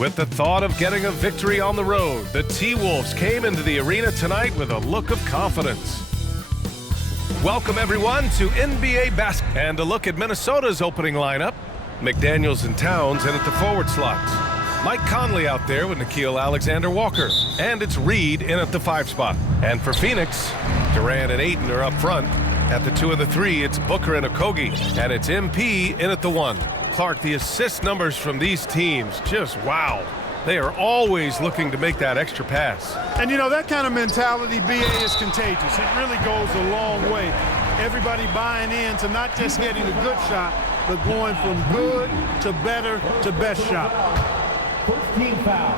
With the thought of getting a victory on the road, the T-Wolves came into the arena tonight with a look of confidence. Welcome everyone to NBA basketball and a look at Minnesota's opening lineup. McDaniels and Towns in at the forward slots. Mike Conley out there with Nickeil Alexander-Walker. And it's Reed in at the 5 spot. And for Phoenix, Durant and Ayton are up front. At the 2 and the 3, it's Booker and Okogie. And it's MP in at the 1. Clark, the assist numbers from these teams, just wow. They are always looking to make that extra pass. And you know, that kind of mentality, BA, is contagious. It really goes a long way. Everybody buying in to not just getting a good shot, but going from good to better to best shot. Team foul.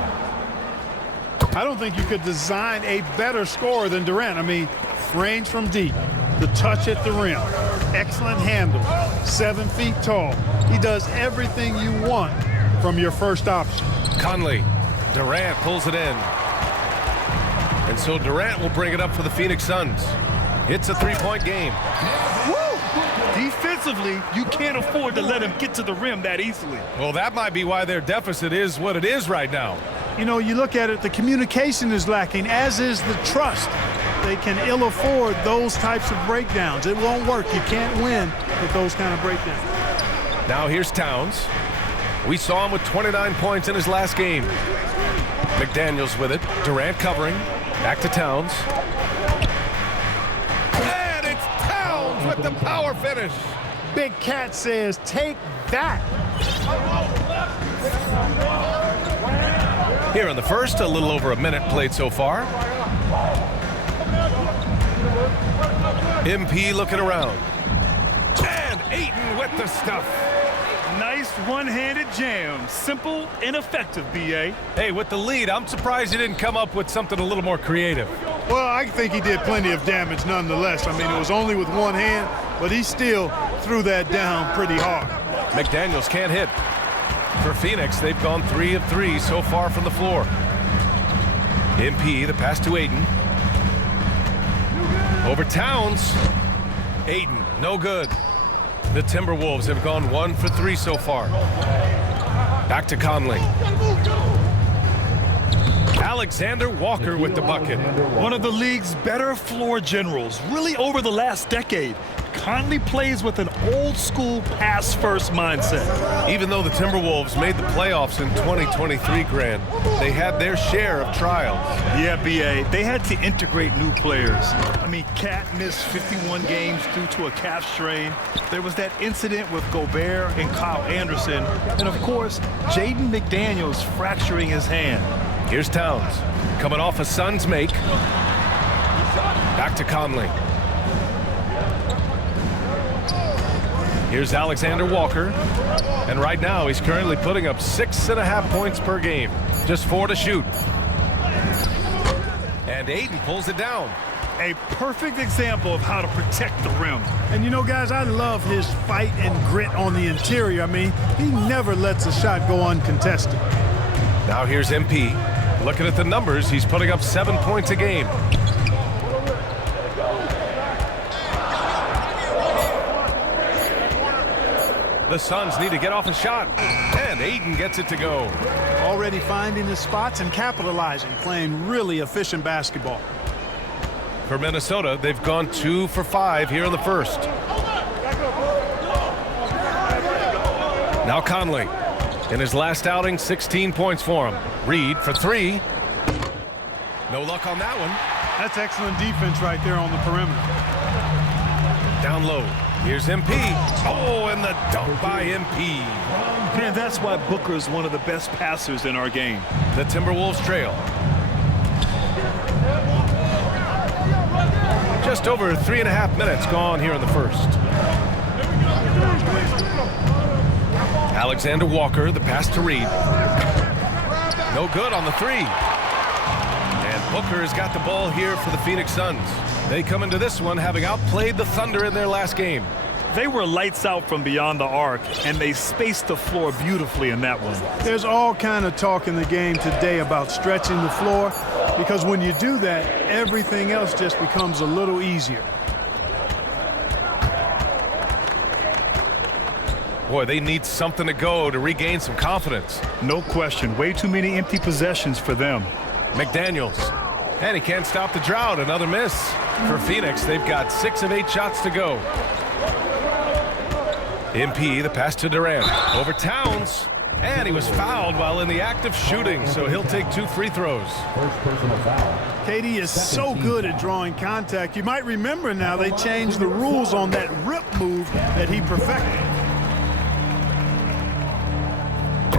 I don't think you could design a better scorer than Durant. I mean, range from deep, the touch at the rim, excellent handle, 7 feet tall. He does everything you want from your first option. Conley, Durant pulls it in. And so Durant will bring it up for the Phoenix Suns. It's a 3-point game. Woo! Defensively, you can't afford to let him get to the rim that easily. Well, that might be why their deficit is what it is right now. You know, you look at it, the communication is lacking, as is the trust. They can ill afford those types of breakdowns. It won't work. You can't win with those kind of breakdowns. Now here's Towns. We saw him with 29 points in his last game. McDaniels with it. Durant covering. Back to Towns. And it's Towns with the power finish. Big Cat says, take that. Here in the first, a little over a minute played so far. MP looking around. And Ayton with the stuff. Nice one-handed jam. Simple and effective, B.A. Hey, with the lead, I'm surprised he didn't come up with something a little more creative. Well, I think he did plenty of damage nonetheless. I mean, it was only with one hand, but he still threw that down pretty hard. McDaniels can't hit. For Phoenix, they've gone 3 of 3 so far from the floor. MP, the pass to Ayton. Over Towns. Ayton, no good. The Timberwolves have gone 1 for 3 so far. Back to Conley. Alexander Walker with the bucket. One of the league's better floor generals, really over the last decade. Conley plays with an old-school pass-first mindset. Even though the Timberwolves made the playoffs in 2023, Grant, they had their share of trials. Yeah, B.A., they had to integrate new players. I mean, Cat missed 51 games due to a calf strain. There was that incident with Gobert and Kyle Anderson. And, of course, Jaden McDaniels fracturing his hand. Here's Towns, coming off a Suns make. Back to Conley. Here's Alexander Walker, and right now he's currently putting up 6.5 points per game. Just 4 to shoot. And Ayton pulls it down. A perfect example of how to protect the rim. And you know, guys, I love his fight and grit on the interior. I mean, he never lets a shot go uncontested. Now here's MP. Looking at the numbers, he's putting up 7 points a game. The Suns need to get off a shot, and Ayton gets it to go. Already finding his spots and capitalizing, playing really efficient basketball. For Minnesota, they've gone 2 for 5 here in the first. Now Conley. In his last outing, 16 points for him. Reed for 3. No luck on that one. That's excellent defense right there on the perimeter. Down low. Here's MP. Oh, and the dunk by MP. Man, that's why Booker is one of the best passers in our game. The Timberwolves trail. Just over 3.5 minutes gone here in the first. Alexander Walker, the pass to Reed. No good on the 3. And Booker has got the ball here for the Phoenix Suns. They come into this one having outplayed the Thunder in their last game. They were lights out from beyond the arc, and they spaced the floor beautifully in that one. There's all kind of talk in the game today about stretching the floor, because when you do that, everything else just becomes a little easier. Boy, they need something to go to regain some confidence. No question. Way too many empty possessions for them. McDaniels. And he can't stop the drought. Another miss. For Phoenix, they've got 6 of 8 shots to go. MP, the pass to Durant. Over Towns. And he was fouled while in the act of shooting, so he'll take 2 free throws. First personal foul. KD is so good at drawing contact. You might remember now they changed the rules on that rip move that he perfected.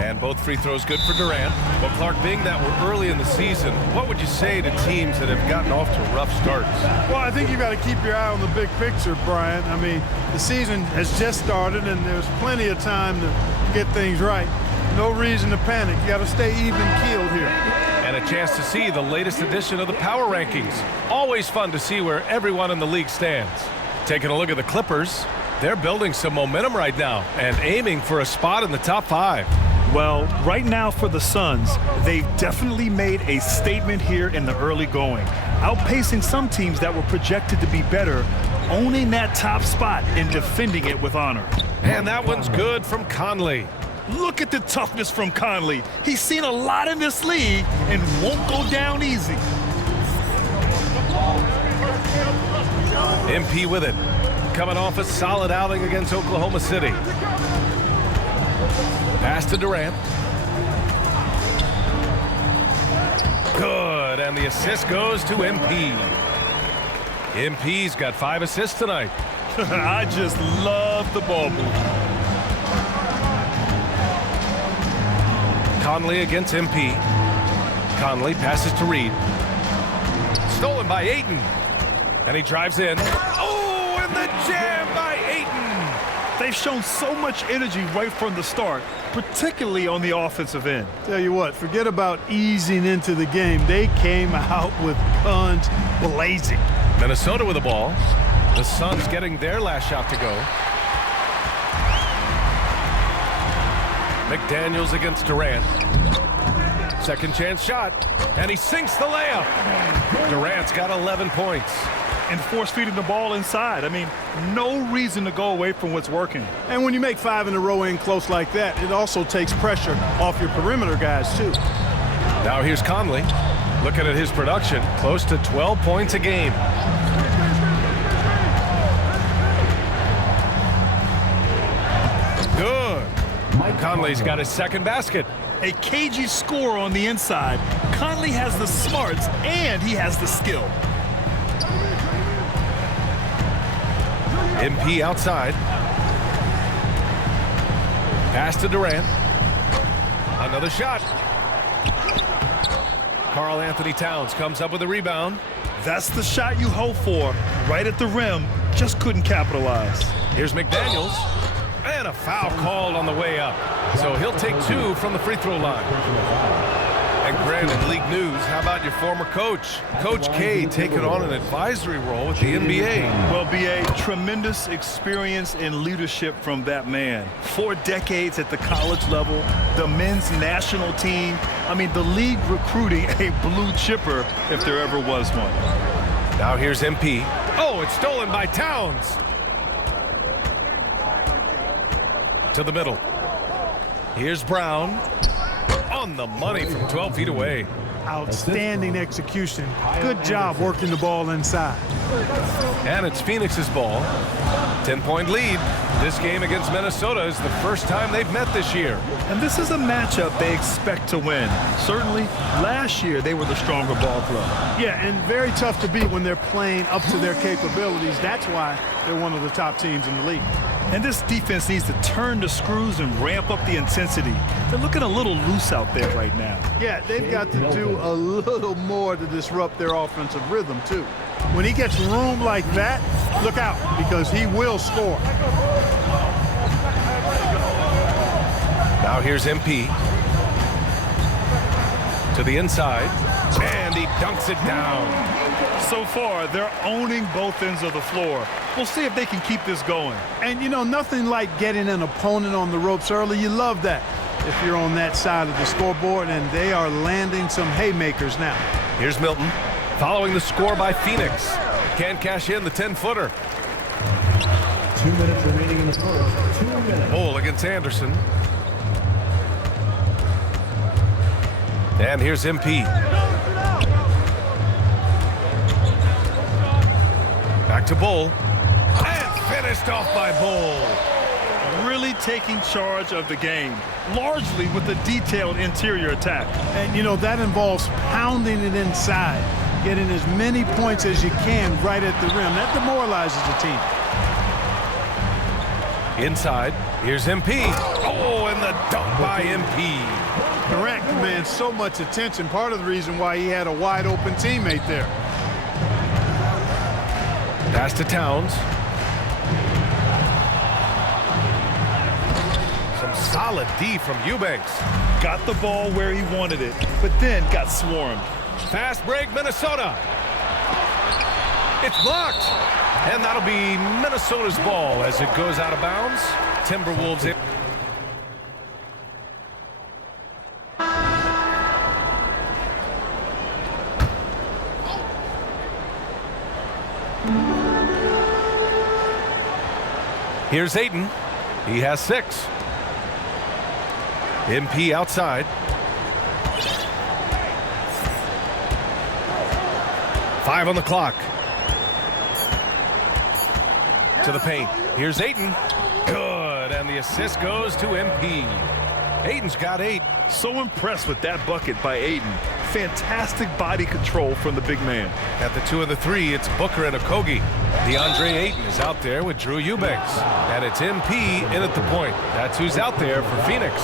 And both free throws good for Durant. Well, Clark, being that we're early in the season, what would you say to teams that have gotten off to rough starts? Well, I think you got to keep your eye on the big picture, Brian. I mean, the season has just started, and there's plenty of time to get things right. No reason to panic. You got to stay even-keeled here. And a chance to see the latest edition of the power rankings. Always fun to see where everyone in the league stands. Taking a look at the Clippers, they're building some momentum right now and aiming for a spot in the top 5. Well, right now for the Suns, they've definitely made a statement here in the early going, outpacing some teams that were projected to be better, owning that top spot and defending it with honor. And that one's good from Conley. Look at the toughness from Conley. He's seen a lot in this league and won't go down easy. MP with it. Coming off a solid outing against Oklahoma City. Pass to Durant. Good, and the assist goes to MP. MP's got 5 assists tonight. I just love the ball movement. Conley against MP. Conley passes to Reed. Stolen by Ayton. And he drives in. Oh, and the jam by Ayton. They've shown so much energy right from the start, particularly on the offensive end. Tell you what, forget about easing into the game. They came out with guns blazing. Minnesota with the ball. The Suns getting their last shot to go. McDaniels against Durant. Second chance shot. And he sinks the layup. Durant's got 11 points. And force feeding the ball inside. I mean, no reason to go away from what's working. And when you make 5 in a row in close like that, it also takes pressure off your perimeter guys, too. Now here's Conley. Looking at his production, close to 12 points a game. Good. Conley's got his second basket. A cagey score on the inside. Conley has the smarts and he has the skill. MP outside. Pass to Durant. Another shot. Karl Anthony Towns comes up with a rebound. That's the shot you hope for. Right at the rim. Just couldn't capitalize. Here's McDaniels. And a foul called on the way up. So he'll take 2 from the free throw line. And granted, league news, how about your former coach? Coach K taking on an advisory role with the NBA. Well, BA, tremendous experience and leadership from that man. 4 decades at the college level, the men's national team. I mean, the league recruiting a blue chipper if there ever was one. Now here's MP. Oh, it's stolen by Towns. To the middle. Here's Brown. On the money from 12 feet away. Outstanding execution. Good job working the ball inside. And it's Phoenix's ball. 10-point lead. This game against Minnesota is the first time they've met this year. And this is a matchup they expect to win. Certainly, last year they were the stronger ball club. Yeah, and very tough to beat when they're playing up to their capabilities. That's why they're one of the top teams in the league. And this defense needs to turn the screws and ramp up the intensity. They're looking a little loose out there right now. Yeah, they've got to do a little more to disrupt their offensive rhythm, too. When he gets room like that, look out, because he will score. Now here's MP. To the inside. And he dunks it down. So far, they're owning both ends of the floor. We'll see if they can keep this going. And, you know, nothing like getting an opponent on the ropes early. You love that if you're on that side of the scoreboard, and they are landing some haymakers now. Here's Milton following the score by Phoenix. Can't cash in the 10-footer. 2 minutes remaining in the first. 2 minutes. Bull against Anderson. And here's MP. Back to Bull. And finished off by Bull. Really taking charge of the game, largely with a detailed interior attack. And, you know, that involves pounding it inside, getting as many points as you can right at the rim. That demoralizes the team. Inside, here's MP. Oh, and the dunk by MP. Durant commands so much attention, part of the reason why he had a wide open teammate there. Pass to Towns. Some solid D from Eubanks. Got the ball where he wanted it, but then got swarmed. Fast break, Minnesota. It's blocked. And that'll be Minnesota's ball as it goes out of bounds. Timberwolves in. Here's Ayton. He has 6. MP outside. Five on the clock. To the paint. Here's Ayton. Good. And the assist goes to MP. Ayton's got 8. So impressed with that bucket by Ayton. Fantastic body control from the big man. At the 2 and the 3, it's Booker and Okogie. DeAndre Ayton is out there with Drew Eubanks. And it's MP in at the point. That's who's out there for Phoenix.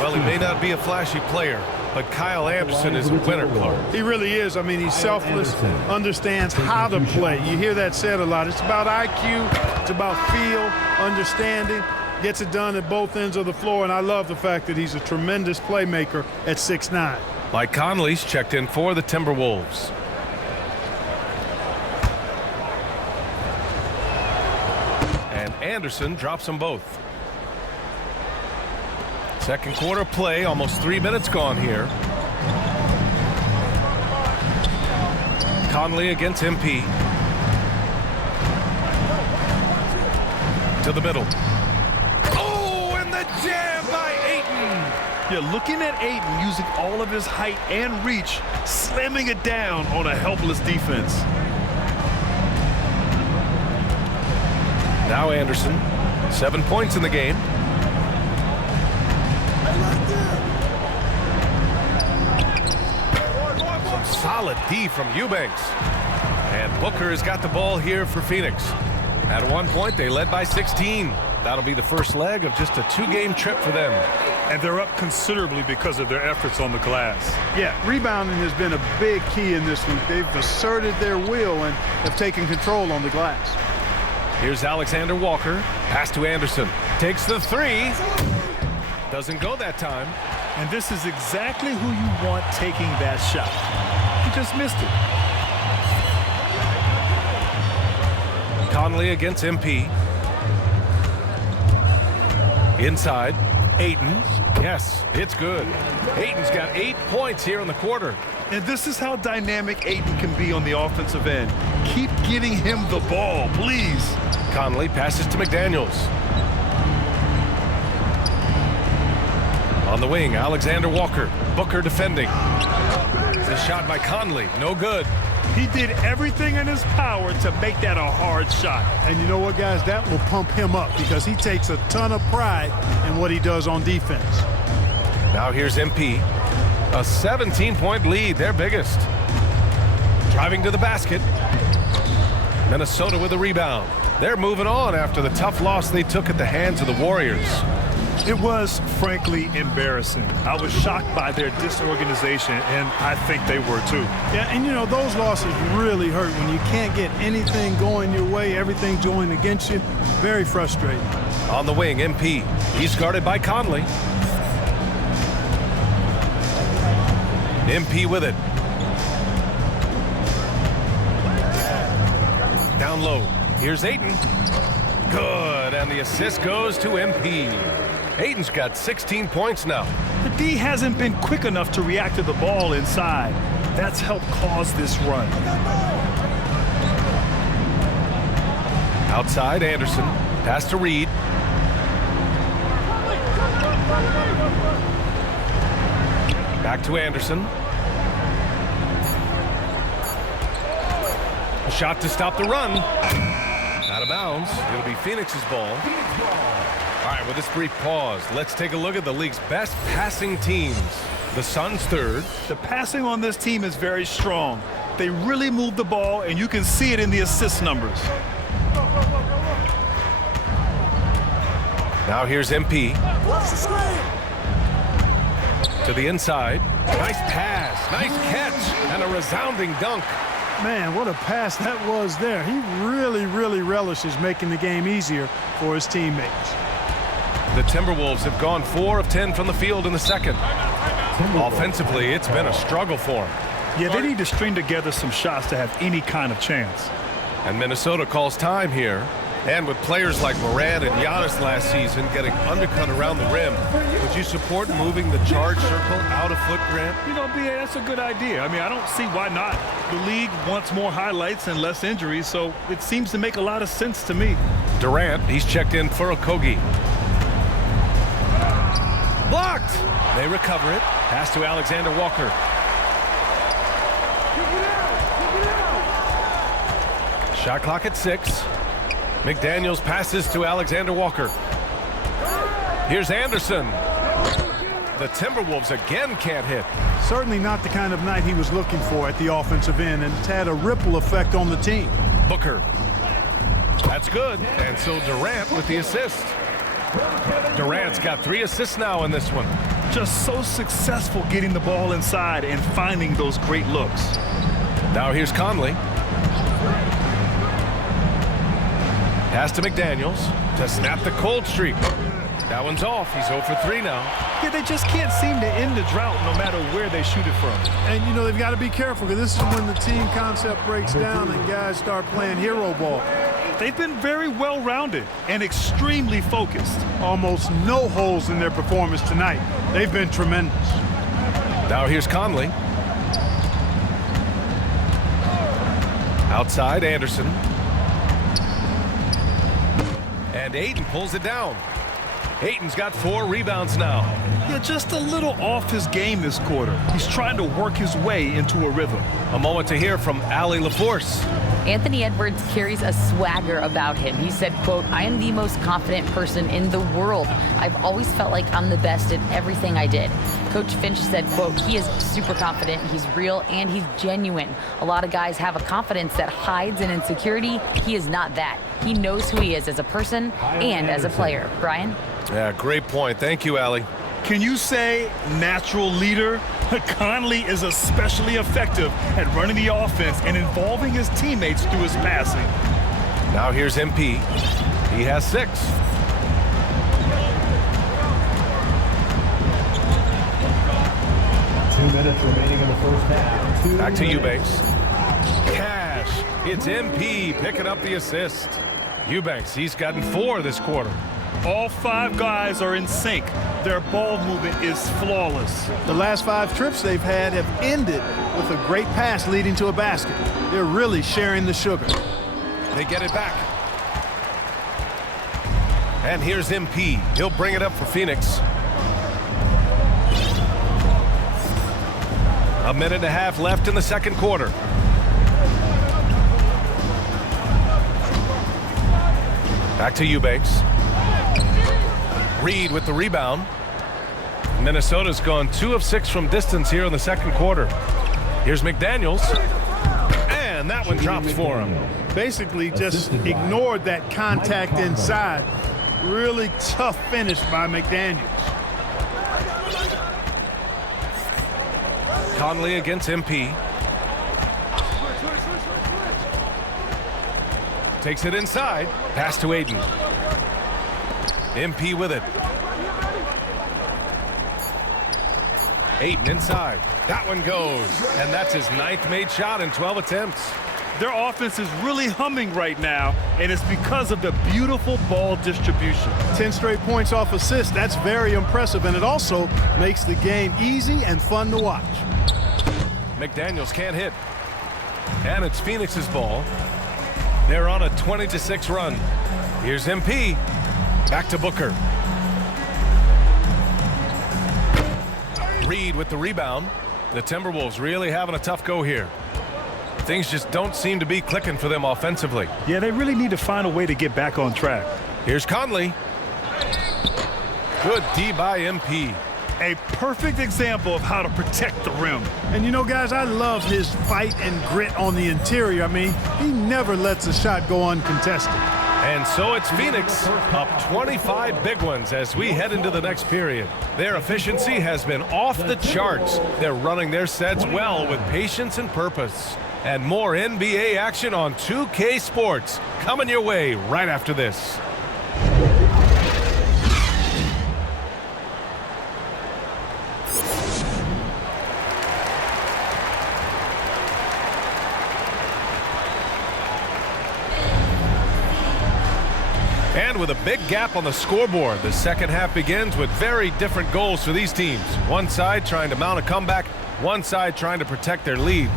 Well, he may not be a flashy player, but Kyle Anderson is a winner, Clark. He really is. I mean, he's selfless, understands how to play. You hear that said a lot. It's about IQ. It's about feel, understanding. Gets it done at both ends of the floor, and I love the fact that he's a tremendous playmaker at 6'9". Mike Conley's checked in for the Timberwolves. And Anderson drops them both. Second quarter play, almost 3 minutes gone here. Conley against MP. To the middle. Oh, and the jam by Ayton. You're looking at Ayton using all of his height and reach, slamming it down on a helpless defense. Now Anderson, 7 points in the game. Some solid D from Eubanks. And Booker has got the ball here for Phoenix. At one point, they led by 16. That'll be the first leg of just a 2-game trip for them. And they're up considerably because of their efforts on the glass. Yeah, rebounding has been a big key in this one. They've asserted their will and have taken control on the glass. Here's Alexander Walker. Pass to Anderson. Takes the 3. Doesn't go that time. And this is exactly who you want taking that shot. He just missed it. Conley against MP. Inside. Ayton. Yes, it's good. Ayton's got 8 points here in the quarter. And this is how dynamic Ayton can be on the offensive end. Keep getting him the ball, please. Conley passes to McDaniels. On the wing, Alexander Walker. Booker defending. The shot by Conley, no good. He did everything in his power to make that a hard shot. And you know what, guys? That will pump him up because he takes a ton of pride in what he does on defense. Now here's MP. A 17-point lead, their biggest. Driving to the basket. Minnesota with a rebound. They're moving on after the tough loss they took at the hands of the Warriors. It was, frankly, embarrassing. I was shocked by their disorganization, and I think they were too. Yeah, and you know, those losses really hurt when you can't get anything going your way, everything's going against you. Very frustrating. On the wing, MP. He's guarded by Conley. MP with it. Down low. Here's Ayton. Good, and the assist goes to MP. Ayton's got 16 points now. The D hasn't been quick enough to react to the ball inside. That's helped cause this run. Outside, Anderson. Pass to Reed. Back to Anderson. A shot to stop the run. Out of bounds. It'll be Phoenix's ball. All right, with this brief pause, let's take a look at the league's best passing teams. The Suns third. The passing on this team is very strong. They really move the ball, and you can see it in the assist numbers. Now here's MP. To the inside. Nice pass, nice catch, and a resounding dunk. Man, what a pass that was there. He really, really relishes making the game easier for his teammates. The Timberwolves have gone 4 of 10 from the field in the second. Offensively, it's been a struggle for them. Yeah, they need to string together some shots to have any kind of chance. And Minnesota calls time here. And with players like Morant and Giannis last season getting undercut around the rim, would you support moving the charge circle out of foot, Grant? You know, BA, that's a good idea. I mean, I don't see why not. The league wants more highlights and less injuries, so it seems to make a lot of sense to me. Durant, he's checked in for Okogie. Blocked! They recover it. Pass to Alexander Walker. Shot clock at 6. McDaniels passes to Alexander Walker. Here's Anderson. The Timberwolves again can't hit. Certainly not the kind of night he was looking for at the offensive end, and it's had a ripple effect on the team. Booker. That's good. And so Durant with the assist. Durant's got 3 assists now in this one. Just so successful getting the ball inside and finding those great looks. Now here's Conley. Pass to McDaniels to snap the cold streak. That one's off. He's 0 for 3 now. Yeah, they just can't seem to end the drought no matter where they shoot it from. And, you know, they've got to be careful because this is when the team concept breaks down and guys start playing hero ball. They've been very well-rounded and extremely focused. Almost no holes in their performance tonight. They've been tremendous. Now here's Conley. Outside, Anderson. And Ayton pulls it down. Ayton's got 4 rebounds now. Yeah, just a little off his game this quarter. He's trying to work his way into a rhythm. A moment to hear from Allie LaForce. Anthony Edwards carries a swagger about him. He said, quote, "I am the most confident person in the world. I've always felt like I'm the best at everything I did." Coach Finch said, quote, "He is super confident, he's real, and he's genuine. A lot of guys have a confidence that hides in insecurity. He is not that. He knows who he is as a person and as a player." Brian? Yeah, great point. Thank you, Allie. Can you say natural leader? Conley is especially effective at running the offense and involving his teammates through his passing. Now here's MP. He has 6. Minutes remaining in the first half. Back to Eubanks. Cash. It's MP picking up the assist. Eubanks, he's gotten 4 this quarter. All 5 guys are in sync. Their ball movement is flawless. The last 5 trips they've had have ended with a great pass leading to a basket. They're really sharing the sugar. They get it back. And here's MP. He'll bring it up for Phoenix. A minute and a half left in the second quarter. Back to Eubanks. Reed with the rebound. Minnesota's gone 2 of 6 from distance here in the second quarter. Here's McDaniels. And that one drops for him. Basically just ignored that contact inside. Really tough finish by McDaniels. Conley against MP. Takes it inside. Pass to Ayton. MP with it. Ayton inside. That one goes. And that's his 9th made shot in 12 attempts. Their offense is really humming right now, and it's because of the beautiful ball distribution. 10 straight points off assists. That's very impressive, and it also makes the game easy and fun to watch. McDaniels can't hit. And it's Phoenix's ball. They're on a 20-6 run. Here's MP. Back to Booker. Reed with the rebound. The Timberwolves really having a tough go here. Things just don't seem to be clicking for them offensively. Yeah, they really need to find a way to get back on track. Here's Conley. Good D by MP. A perfect example of how to protect the rim. And you know, guys, I love his fight and grit on the interior. I mean, he never lets a shot go uncontested. And so it's Phoenix up 25 big ones as we head into the next period. Their efficiency has been off the charts. They're running their sets well with patience and purpose. And more NBA action on 2K Sports coming your way right after this. And with a big gap on the scoreboard, the second half begins with very different goals for these teams. One side trying to mount a comeback, one side trying to protect their lead.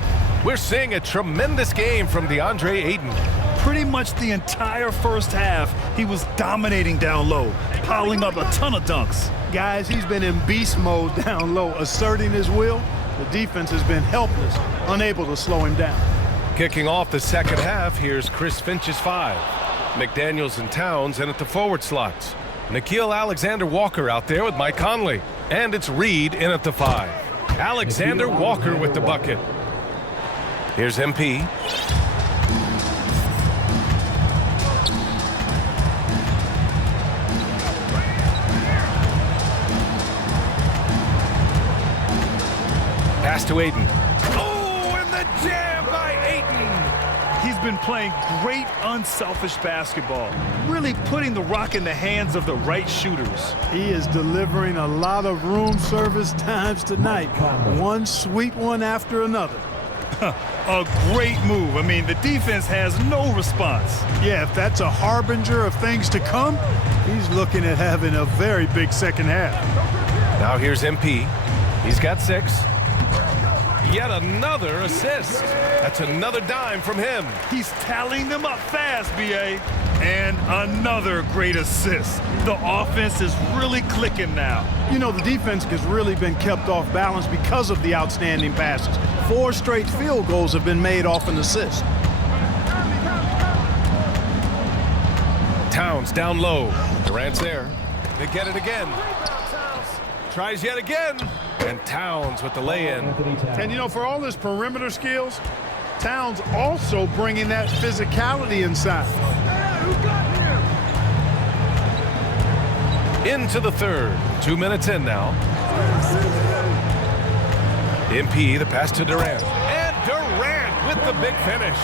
We're seeing a tremendous game from DeAndre Ayton. Pretty much the entire first half, he was dominating down low, piling up a ton of dunks. Guys, he's been in beast mode down low, asserting his will. The defense has been helpless, unable to slow him down. Kicking off the second half, here's Chris Finch's 5. McDaniels and Towns in at the forward slots. Nickeil Alexander-Walker out there with Mike Conley. And it's Reed in at the 5. Alexander-Walker with the bucket. Here's MP. Pass to Ayton. Oh, and the jam by Ayton. He's been playing great unselfish basketball, really putting the rock in the hands of the right shooters. He is delivering a lot of room service times tonight. One sweet one after another. A great move. I mean, the defense has no response. Yeah, if that's a harbinger of things to come, he's looking at having a very big second half. Now here's MP. He's got 6. Yet another assist. That's another dime from him. He's tallying them up fast, B.A. And another great assist. The offense is really clicking now. You know, the defense has really been kept off balance because of the outstanding passes. 4 straight field goals have been made off an assist. Towns down low. Durant's there. They get it again. Tries yet again. And Towns with the lay-in. And, you know, for all his perimeter skills, Towns also bringing that physicality inside. Into the third. 2 minutes in now. MP, the pass to Durant. And Durant with the big finish.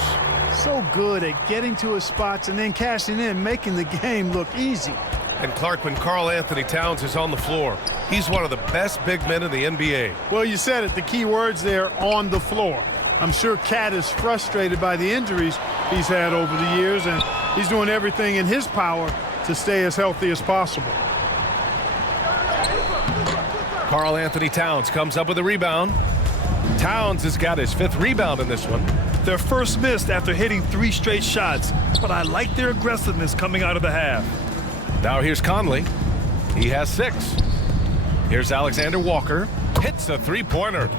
So good at getting to his spots and then cashing in, making the game look easy. And Clark, when Karl Anthony Towns is on the floor, he's one of the best big men in the NBA. Well, you said it, the key words there, on the floor. I'm sure Cat is frustrated by the injuries he's had over the years, and he's doing everything in his power to stay as healthy as possible. Karl Anthony Towns comes up with a rebound. Towns has got his 5th rebound in this one. Their first missed after hitting 3 straight shots, but I like their aggressiveness coming out of the half. Now here's Conley. He has 6. Here's Alexander-Walker. Hits a 3-pointer.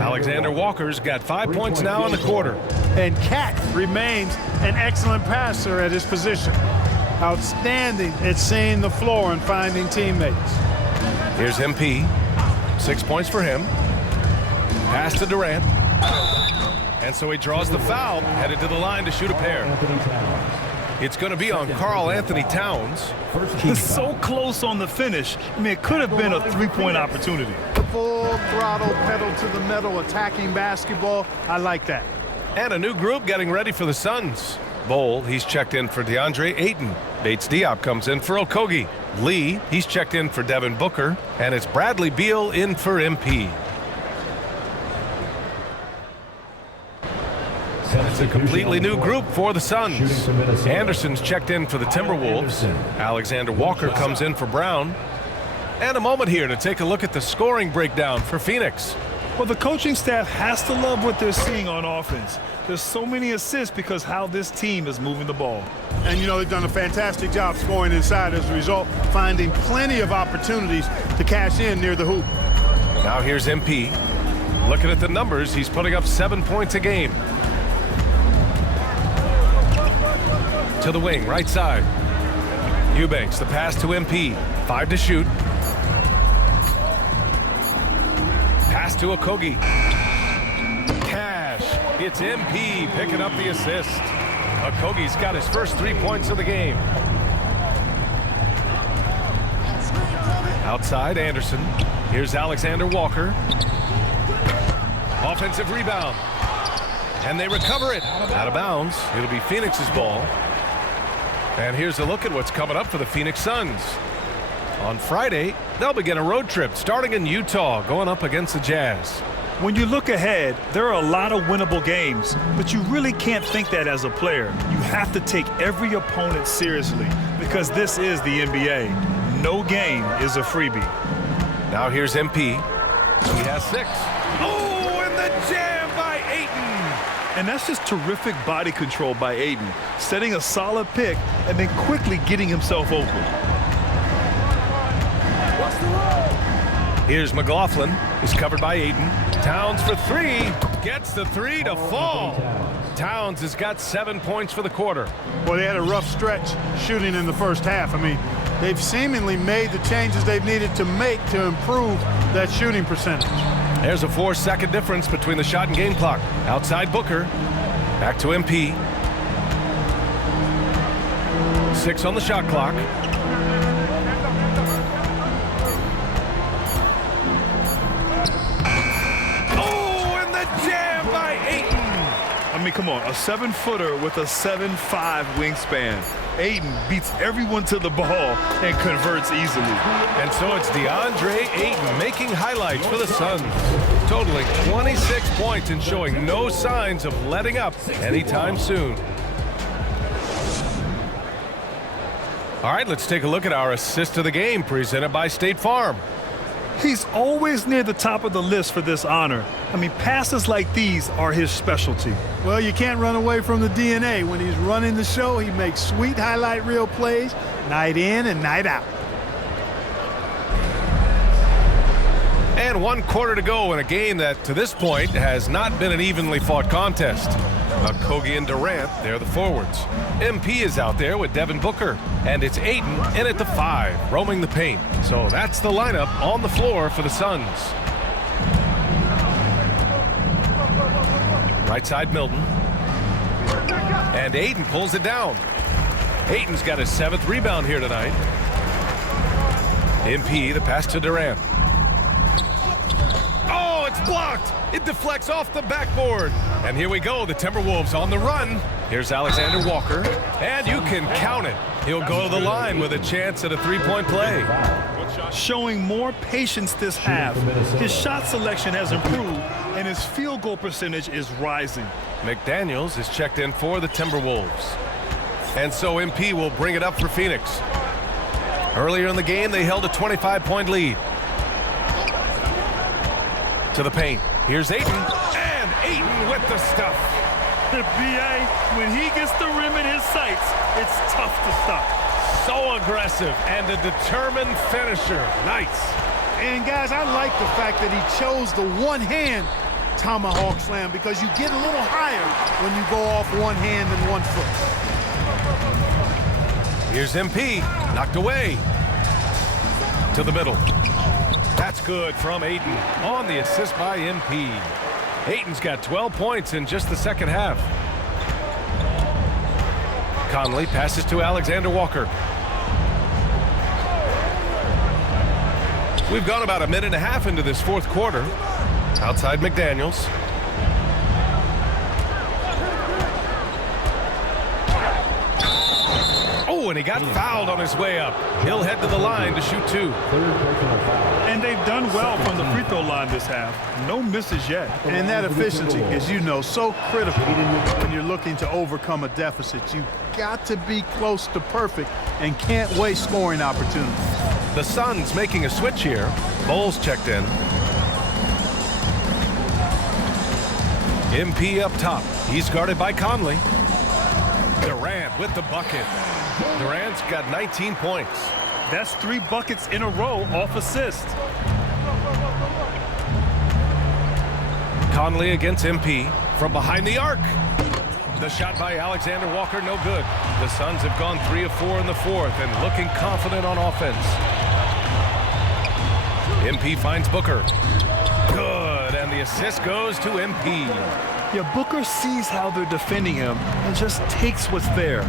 Alexander Walker's got 5 points now in the quarter. And Cat remains an excellent passer at his position. Outstanding at seeing the floor and finding teammates. Here's MP. 6 points for him. Pass to Durant. And so he draws the foul, headed to the line to shoot a pair. It's going to be on Karl Anthony Towns. He's so close on the finish. I mean, it could have been a 3-point opportunity. Full throttle, pedal to the metal, attacking basketball. I like that. And a new group getting ready for the Suns. Bowl, he's checked in for DeAndre Ayton. Bates Diop comes in for Okogie. Lee, he's checked in for Devin Booker. And it's Bradley Beal in for MP. It's a completely new group for the Suns. Anderson's checked in for the Timberwolves. Alexander Walker comes in for Brown. And a moment here to take a look at the scoring breakdown for Phoenix. Well, the coaching staff has to love what they're seeing on offense. There's so many assists because how this team is moving the ball. And, you know, they've done a fantastic job scoring inside as a result, finding plenty of opportunities to cash in near the hoop. Now here's MP. Looking at the numbers, he's putting up 7 points a game. To the wing, right side. Eubanks, the pass to MP. 5 to shoot. Pass to Okogie. Cash. It's MP picking up the assist. Okogie's got his first 3 points of the game. Outside, Anderson. Here's Alexander Walker. Offensive rebound. And they recover it. Out of bounds. It'll be Phoenix's ball. And here's a look at what's coming up for the Phoenix Suns. On Friday, they'll begin a road trip starting in Utah, going up against the Jazz. When you look ahead, there are a lot of winnable games, but you really can't think that as a player. You have to take every opponent seriously because this is the NBA. No game is a freebie. Now here's MP. He has 6. Oh, and the jam by Ayton. And that's just terrific body control by Ayton, setting a solid pick and then quickly getting himself open. Here's McLaughlin. He's covered by Ayton. Towns for 3. Gets the 3 to fall. Towns has got 7 points for the quarter. Well, they had a rough stretch shooting in the first half. I mean, they've seemingly made the changes they've needed to make to improve that shooting percentage. There's a 4-second difference between the shot and game clock. Outside Booker. Back to MP. 6 on the shot clock. Oh, and the jam by Ayton. I mean, come on, a 7-footer with a 7'5" wingspan. Ayton beats everyone to the ball and converts easily. And so it's DeAndre Ayton making highlights for the Suns, totaling 26 points and showing no signs of letting up anytime soon. All right, let's take a look at our assist of the game presented by State Farm. He's always near the top of the list for this honor. I mean, passes like these are his specialty. Well, you can't run away from the DNA. When he's running the show, he makes sweet highlight reel plays night in and night out. And 1 quarter to go in a game that, to this point, has not been an evenly fought contest. Okogie and Durant, they're the forwards. MP is out there with Devin Booker. And it's Ayton in at the 5, roaming the paint. So that's the lineup on the floor for the Suns. Right side, Milton. And Ayton pulls it down. Ayton's got his 7th rebound here tonight. MP, the pass to Durant. Oh, it's blocked. It deflects off the backboard. And here we go, the Timberwolves on the run. Here's Alexander Walker. And you can count it. He'll go to the line with a chance at a 3-point play. Showing more patience this half. His shot selection has improved, and his field goal percentage is rising. McDaniels is checked in for the Timberwolves. And so MP will bring it up for Phoenix. Earlier in the game, they held a 25-point lead. To the paint. Here's Ayton. And Ayton with the stuff. The BA, when he gets the rim in his sights, it's tough to stop. So aggressive and a determined finisher. Nice. And, guys, I like the fact that he chose the one-hand tomahawk slam because you get a little higher when you go off one hand and 1 foot. Here's MP. Knocked away. To the middle. That's good from Ayton on the assist by MP. Ayton's got 12 points in just the second half. Conley passes to Alexander Walker. We've gone about a minute and a half into this 4th quarter. Outside McDaniels. Oh, and he got fouled on his way up. He'll head to the line to shoot 2. And they've done well from the free throw line this half. No misses yet. And that efficiency, as you know, so critical when you're looking to overcome a deficit. You've got to be close to perfect and can't waste scoring opportunities. The Suns making a switch here. Bowles checked in. MP up top. He's guarded by Conley. Durant with the bucket. Durant's got 19 points. That's 3 buckets in a row off assist. Conley against MP from behind the arc. The shot by Alexander Walker, no good. The Suns have gone 3 of 4 in the fourth and looking confident on offense. MP finds Booker. Good, and the assist goes to MP. Yeah, Booker sees how they're defending him and just takes what's there.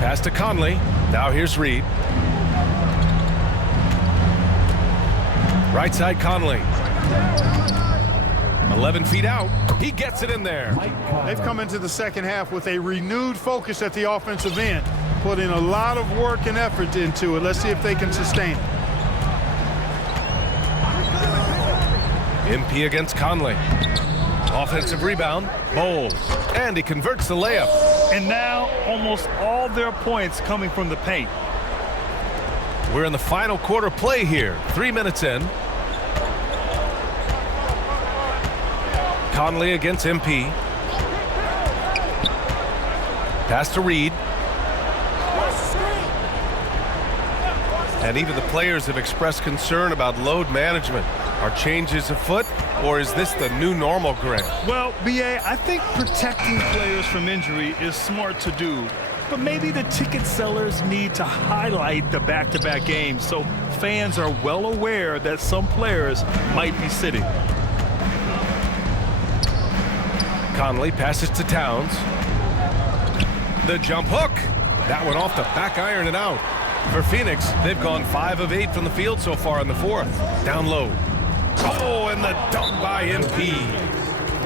Pass to Conley. Now here's Reed. Right side Conley. 11 feet out. He gets it in there. They've come into the second half with a renewed focus at the offensive end, putting a lot of work and effort into it. Let's see if they can sustain it. MP against Conley. Offensive rebound. Bowles. And he converts the layup. And now almost all their points coming from the paint. We're in the final quarter play here. 3 minutes in. Conley against MP. Pass to Reed. And even the players have expressed concern about load management. Are changes afoot, or is this the new normal, Grant? Well, BA, I think protecting players from injury is smart to do. But maybe the ticket sellers need to highlight the back-to-back games so fans are well aware that some players might be sitting. Conley passes to Towns. The jump hook. That one off the back iron and out. For Phoenix, they've gone 5 of 8 from the field so far in the fourth. Down low. Oh, and the dunk by MP.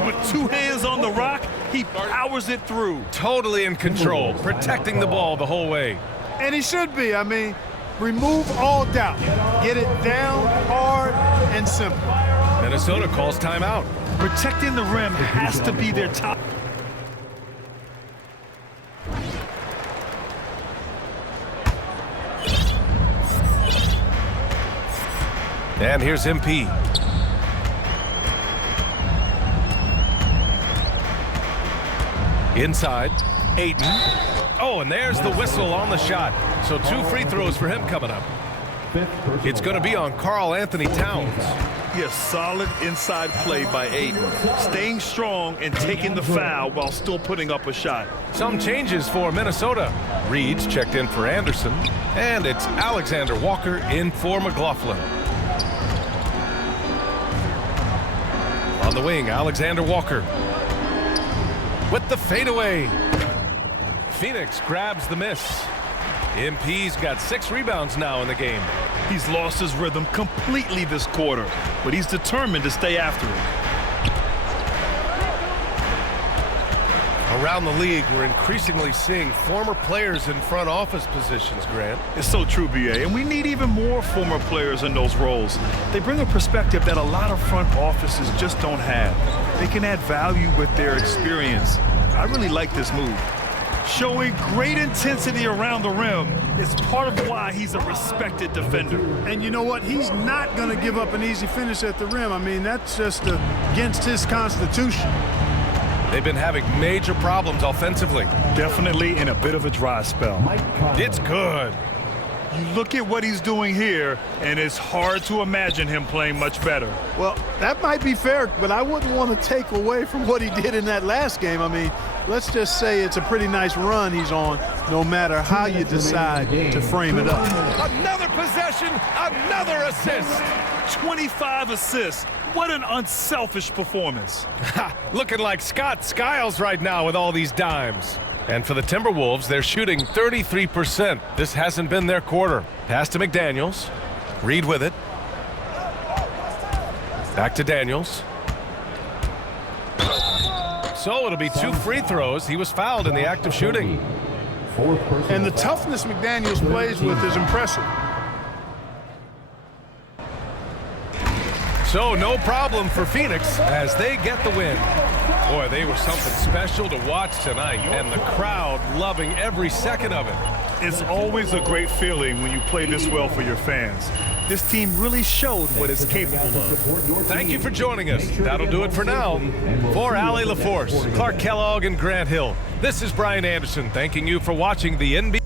With 2 hands on the rock, he powers it through. Totally in control, protecting the ball the whole way. And he should be. I mean, remove all doubt. Get it down, hard, and simple. Minnesota calls timeout. Protecting the rim has to be their top. And here's MP. Inside, Ayton. Oh, and there's the whistle on the shot. So 2 free throws for him coming up. It's going to be on Karl Anthony Towns. Yes, solid inside play by Ayton. Staying strong and taking the foul while still putting up a shot. Some changes for Minnesota. Reed's checked in for Anderson. And it's Alexander Walker in for McLaughlin. On the wing, Alexander Walker. With the fadeaway. Phoenix grabs the miss. MP's got 6 rebounds now in the game. He's lost his rhythm completely this quarter, but he's determined to stay after it. Around the league, we're increasingly seeing former players in front office positions, Grant. It's so true, BA, and we need even more former players in those roles. They bring a perspective that a lot of front offices just don't have. They can add value with their experience. I really like this move. Showing great intensity around the rim is part of why he's a respected defender. And you know what? He's not going to give up an easy finish at the rim. I mean, that's just against his constitution. They've been having major problems offensively. Definitely in a bit of a dry spell. It's good. You look at what he's doing here, and it's hard to imagine him playing much better. Well, that might be fair, but I wouldn't want to take away from what he did in that last game. I mean, let's just say it's a pretty nice run he's on, no matter how you decide to frame it up. Another possession, another assist. 25 assists. What an unselfish performance. Looking like Scott Skiles right now with all these dimes. And for the Timberwolves, they're shooting 33%. This hasn't been their quarter. Pass to McDaniels. Reed with it. Back to Daniels. So it'll be 2 free throws. He was fouled in the act of shooting. And the toughness McDaniels plays with is impressive. So no problem for Phoenix as they get the win. Boy, they were something special to watch tonight, and the crowd loving every second of it. It's always a great feeling when you play this well for your fans. this team really showed what it's capable of. Thank you for joining us. That'll do it for now. For Allie LaForce, Clark Kellogg, and Grant Hill, this is Brian Anderson thanking you for watching the NBA.